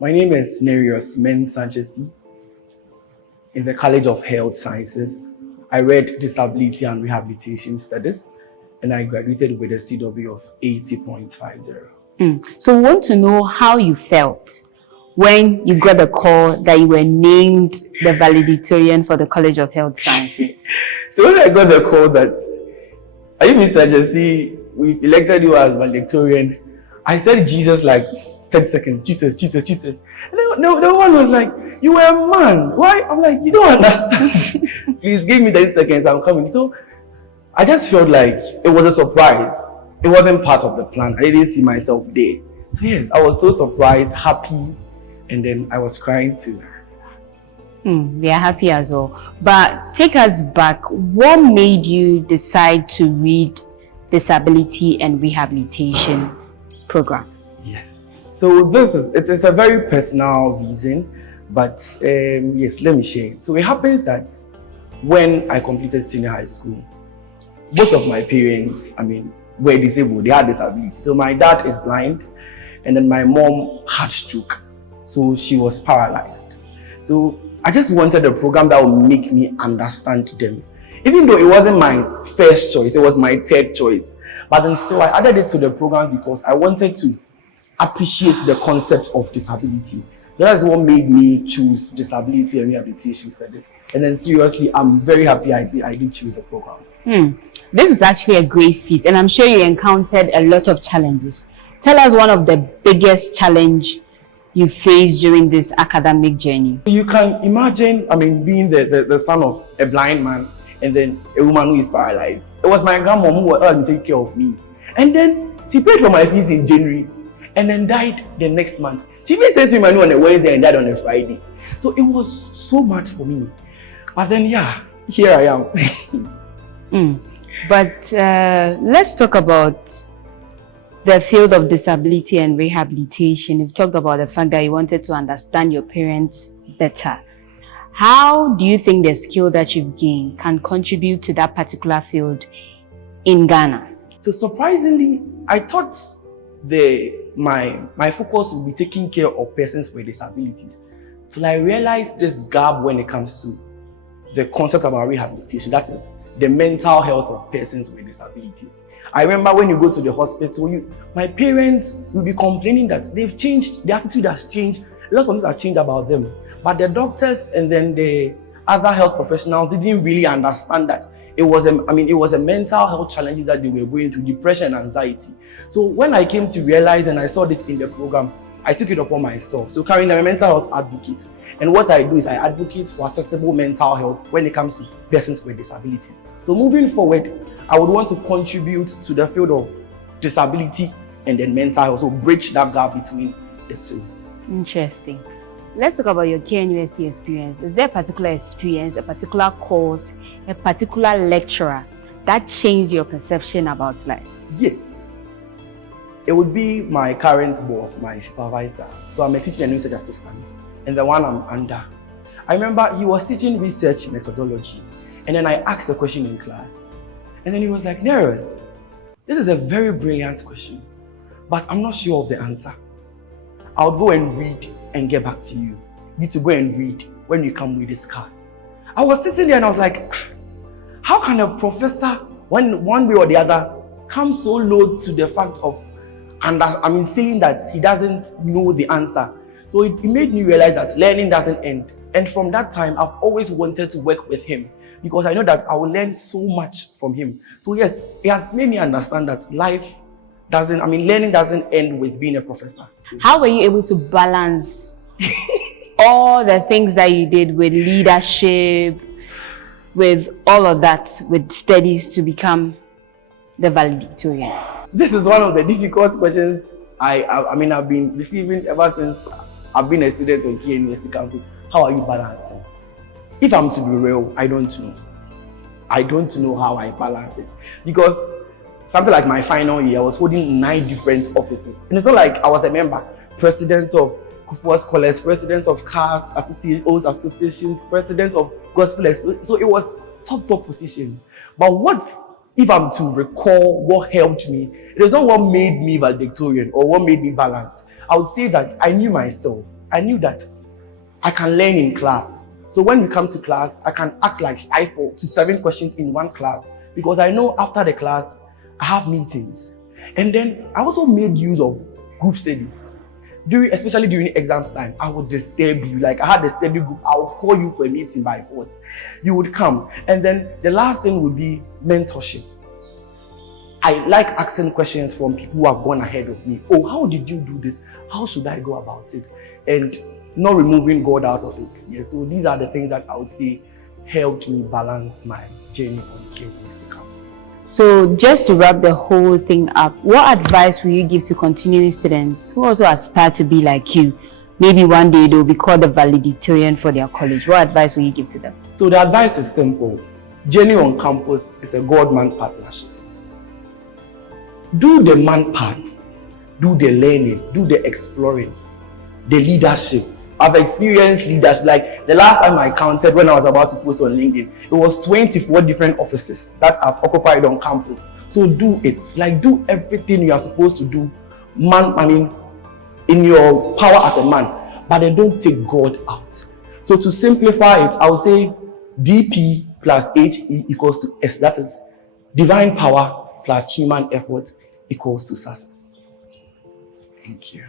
My name is Nereus Mensah in the College of Health Sciences. I read Disability and Rehabilitation Studies and I graduated with a CW of 80.50. So we want to know how you felt when you got the call that you were named the valedictorian for the College of Health Sciences. So when I got the call that, are you Mr. Gyasi? We've elected you as valedictorian. I said Jesus like 10 seconds. Jesus. And then the one was like, you were a man. Why? I'm like, you don't understand. Please give me 10 seconds. I'm coming. So I just felt like it was a surprise. It wasn't part of the plan. I didn't see myself there. So yes, I was so surprised, happy, and then I was crying too. We are happy as well. But take us back. What made you decide to read Disability and Rehabilitation program? Yes. So it is a very personal reason, but yes, let me share it. So it happens that when I completed senior high school, both of my parents, were disabled. They had disability. So my dad is blind, and then my mom had stroke. So she was paralyzed. So I just wanted a program that would make me understand them. Even though it wasn't my first choice, it was my third choice. But then still, I added it to the program because I wanted to appreciate the concept of disability. That's what made me choose Disability and Rehabilitation Studies. And then seriously, I'm very happy I did choose the program. This is actually a great feat, and I'm sure you encountered a lot of challenges. Tell us one of the biggest challenge you faced during this academic journey. You can imagine, being the son of a blind man and then a woman who is paralyzed. It was my grandma who was taking care of me. And then she paid for my fees in January and then died the next month. She even sent me money on a Wednesday and died on a Friday. So it was so much for me. But then, yeah, here I am. But let's talk about the field of disability and rehabilitation. You've talked about the fact that you wanted to understand your parents better. How do you think the skill that you've gained can contribute to that particular field in Ghana? So surprisingly, I thought my focus would be taking care of persons with disabilities. Till I realized this gap when it comes to the concept about rehabilitation, that is the mental health of persons with disabilities. I remember when you go to the hospital, my parents will be complaining that they've changed, the attitude has changed, a lot of things have changed about them. But the doctors and then the other health professionals didn't really understand that it was a mental health challenges that they were going through, depression and anxiety. So when I came to realize and I saw this in the program, I took it upon myself. So currently I'm a mental health advocate. And what I do is I advocate for accessible mental health when it comes to persons with disabilities. So moving forward, I would want to contribute to the field of disability and then mental health, so bridge that gap between the two. Interesting. Let's talk about your KNUST experience. Is there a particular experience, a particular course, a particular lecturer that changed your perception about life? Yes. It would be my current boss, my supervisor. So I'm a teaching and research assistant, and the one I'm under. I remember he was teaching research methodology, and then I asked the question in class. And then he was like, Nereus, this is a very brilliant question, but I'm not sure of the answer. I'll go and read and get back to you. You need to go and read when you come with this class. I was sitting there and I was like, how can a professor, one way or the other, come so low to the fact of, saying that he doesn't know the answer? So it made me realize that learning doesn't end. And from that time, I've always wanted to work with him because I know that I will learn so much from him. So yes, it has made me understand that learning doesn't end with being a professor. How were you able to balance all the things that you did with leadership, with all of that, with studies to become the valedictorian? This is one of the difficult questions I've been receiving ever since I've been a student on Key University campus. How are you balancing? If I'm to be real, I don't know. I don't know how I balance it. Because something like my final year, I was holding 9 different offices. And it's not like I was a member, president of Kufuor Scholars, president of CAR associations, president of Gospel Expo. So it was top position. But if I'm to recall what helped me, it is not what made me valedictorian or what made me balance. I would say that I knew myself. I knew that I can learn in class. So when we come to class, I can ask like 5 to 7 questions in one class because I know after the class, I have meetings. And then I also made use of group studies. Especially during exams time, I would disturb you. Like I had a study group, I'll call you for a meeting by force. You would come. And then the last thing would be mentorship. I like asking questions from people who have gone ahead of me. Oh, how did you do this? How should I go about it? And not removing God out of it. Yeah, so these are the things that I would say helped me balance my journey on care holistic counseling. So just to wrap the whole thing up, what advice will you give to continuing students who also aspire to be like you? Maybe one day they'll be called the valedictorian for their college. What advice will you give to them? So the advice is simple. Journey on campus is a God-man partnership. Do the man part, do the learning, do the exploring, the leadership. I've experienced leaders, like the last time I counted when I was about to post on LinkedIn, it was 24 different offices that I've occupied on campus. So do it, like do everything you are supposed to do, in your power as a man, but then don't take God out. So to simplify it, I would say DP plus HE equals to S, that is divine power plus human effort equals to success. Thank you.